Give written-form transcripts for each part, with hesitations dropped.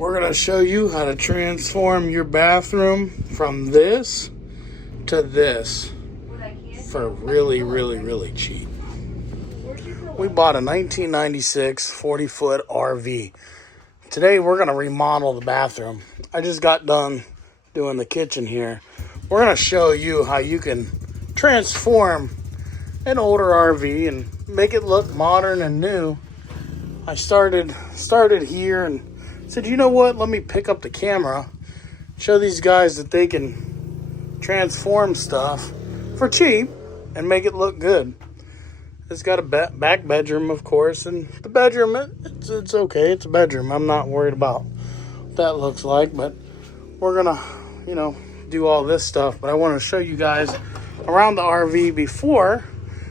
We're going to show you how to transform your bathroom from this to this for really, really, really cheap. We bought a 1996 40-foot RV. Today we're going to remodel the bathroom. I just got done doing the kitchen here. We're going to show you how you can transform an older RV and make it look modern and new. I started here and said, you know what, let me pick up the camera, show these guys that they can transform stuff for cheap and make it look good. It's got a back bedroom, of course, and the bedroom, it's okay. It's a bedroom. I'm not worried about what that looks like, but we're going to, do all this stuff. But I want to show you guys around the RV before.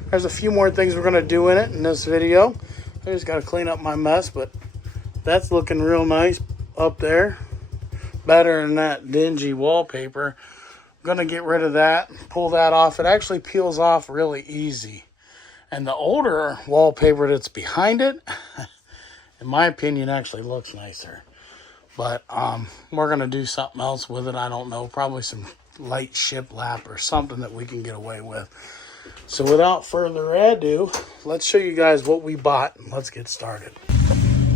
There's a few more things we're going to do in it in this video. I just got to clean up my mess, but that's looking real nice up there. Better than that dingy wallpaper. I'm going to get rid of that, pull that off. It actually peels off really easy. And the older wallpaper that's behind it, in my opinion, actually looks nicer. But we're going to do something else with it. I don't know. Probably some light shiplap or something that we can get away with. So without further ado, let's show you guys what we bought and let's get started.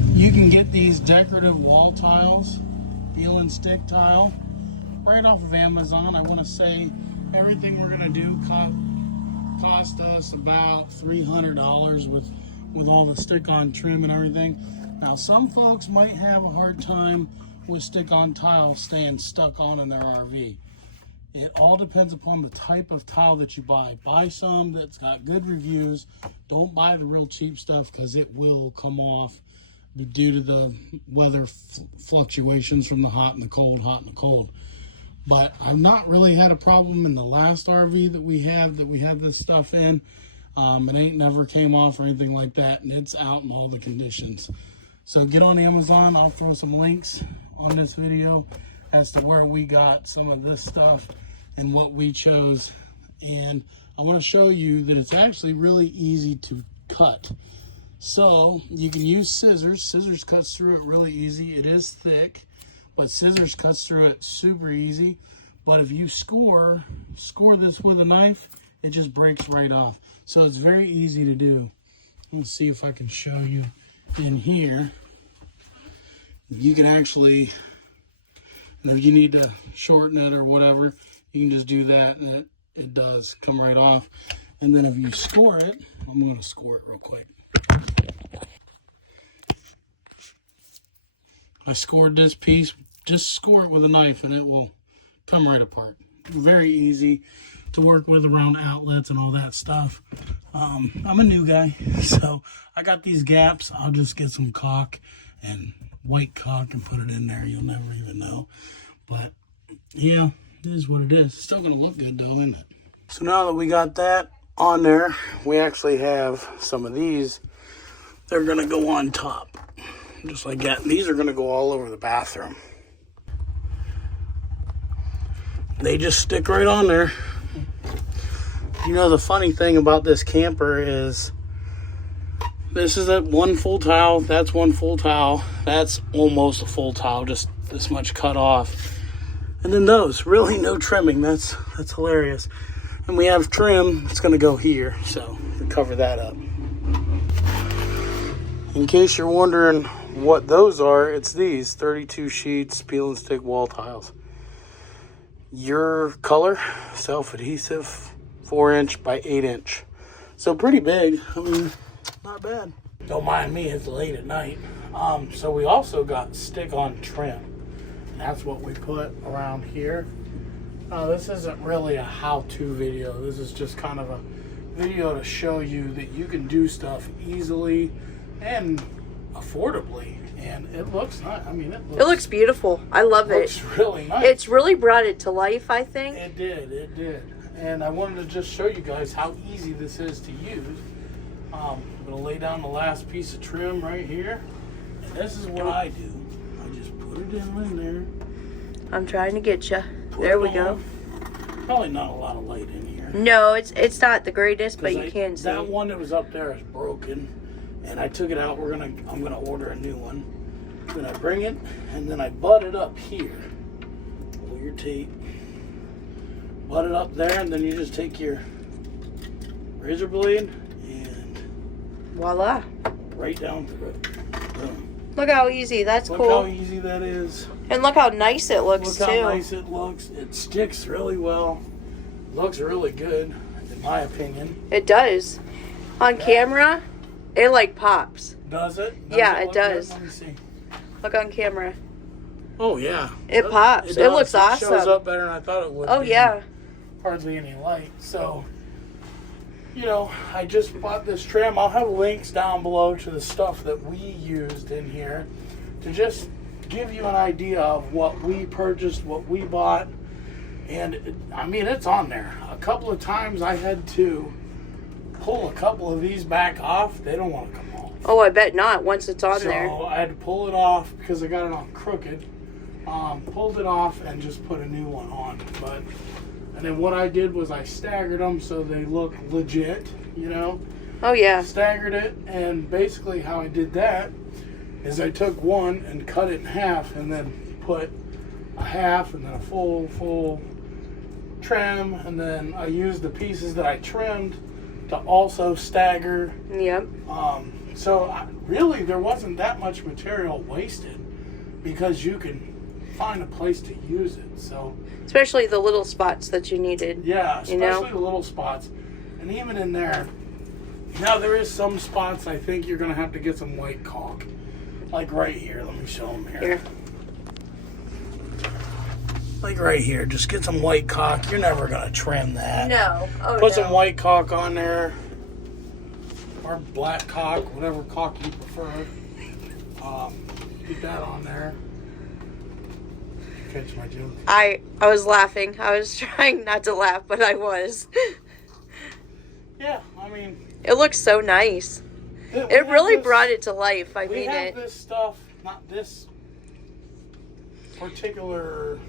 You can get these decorative wall tiles, peel and stick tile, right off of Amazon. I want to say everything we're going to do cost us about $300 with all the stick-on trim and everything. Now, some folks might have a hard time with stick-on tile staying stuck on in their RV. It all depends upon the type of tile that you buy. Buy some that's got good reviews. Don't buy the real cheap stuff because it will come off due to the weather fluctuations from the hot and the cold. But I've not really had a problem in the last RV that we have this stuff in. It ain't never came off or anything like that, and it's out in all the conditions. So get on Amazon. I'll throw some links on this video as to where we got some of this stuff and what we chose. And I want to show you that it's actually really easy to cut. So you can use scissors. Scissors cuts through it really easy. It is thick, but scissors cuts through it super easy. But if you score this with a knife, it just breaks right off. So it's very easy to do. Let's see if I can show you in here. You can actually, and if you need to shorten it or whatever, you can just do that and it does come right off. And then if you score it, I'm going to score it real quick. I scored this piece. Just score it with a knife and it will come right apart. Very easy to work with around outlets and all that stuff. I'm a new guy, so I got these gaps. I'll just get some caulk and white caulk and put it in there. You'll never even know. But yeah, it is what it is. It's still going to look good though, isn't it? So now that we got that on there, we actually have some of these. They're going to go on top. Just like that. And these are going to go all over the bathroom. They just stick right on there. You know, the funny thing about this camper is this is that one full towel. That's one full towel. That's almost a full towel, just this much cut off. And then those, really no trimming. That's hilarious. And we have trim. It's going to go here, so we cover that up. In case you're wondering what those are, it's these 32 sheets peel and stick wall tiles. Your color, self-adhesive, 4-inch by 8-inch. So pretty big. I mean, not bad. Don't mind me, it's late at night. So we also got stick-on trim. That's what we put around here. This isn't really a how-to video. This is just kind of a video to show you that you can do stuff easily and affordably. And it looks nice. I mean, it looks beautiful. I love it. Looks really nice. It's really brought it to life, I think. It did. And I wanted to just show you guys how easy this is to use. I'm going to lay down the last piece of trim right here. And this is what I do. I just put it in there. I'm trying to get you. There we go. Probably not a lot of light in here. No, it's not the greatest, but you can see. That one that was up there is broken. And I took it out. I'm gonna order a new one. Then I bring it, and then I butt it up here. Pull your tape. Butt it up there, and then you just take your razor blade and voila. right down through it. Boom. Look how easy. That's Look cool. how easy that is. And look how nice it looks Look too. how nice it looks. It sticks really well. Looks really good, in my opinion. It does. On camera, it like pops. Does it? Yeah, it look does. good? Let me see. Look on camera. Oh, yeah. It pops. It does. looks awesome. It shows up better than I thought it would. Oh, yeah. Hardly any light. So, you know, I just bought this trim. I'll have links down below to the stuff that we used in here to just give you an idea of what we purchased, what we bought. And, I mean, it's on there. A couple of times I had to pull a couple of these back off. They don't want to come off. Oh, I bet not once it's on there. So I had to pull it off because I got it on crooked. Pulled it off and just put a new one on. And then what I did was I staggered them so they look legit, you know. Oh, yeah. Staggered it, and basically how I did that is I took one and cut it in half and then put a half and then a full trim, and then I used the pieces that I trimmed to also stagger. Yep. So really there wasn't that much material wasted because you can find a place to use it. So Especially the little spots that you needed. yeah, especially you know? the little spots. And even in there, now there is some spots I think you're going to have to get some white caulk. Like right here. Let me show them here. Like right here. Just get some white caulk. You're never going to trim that. No. Oh, Put some white caulk on there. Or black caulk. Whatever caulk you prefer. Get that on there. Catch my joke. I was laughing. I was trying not to laugh, but I was. Yeah, I mean, It looks so nice. It really brought it to life. I we mean have it. this stuff, not this particular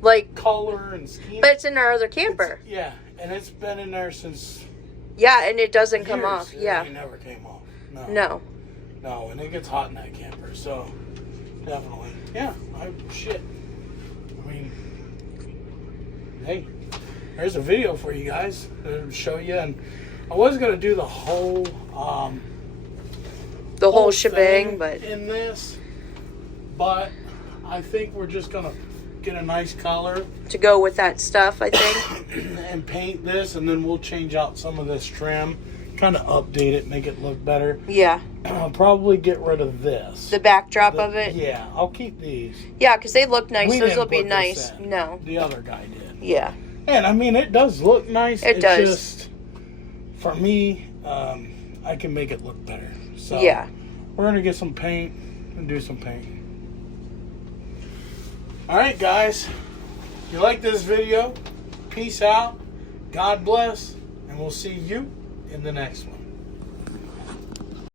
Like, color and scheme. but it's in our other camper. Yeah, and it's been in there since Yeah, and it doesn't come years. off. Yeah. It never came off. No. No, and it gets hot in that camper, so definitely. Yeah, shit. I mean, hey, there's a video for you guys to show you, and I was gonna do the whole shebang, thing but in this, but I think we're just gonna get a nice color to go with that stuff, I think. and paint this, and then we'll change out some of this trim, kind of update it, make it look better. Yeah. I'll probably get rid of this. The backdrop of it. Yeah, I'll keep these. Yeah, because they look nice. We Those didn't will be put this nice. in. No. The other guy did. Yeah. And I mean, it does look nice. It it's does. Just, for me, I can make it look better. So Yeah. we're gonna get some paint and do some paint. All right, guys. If you like this video, peace out. God bless, and we'll see you in the next one.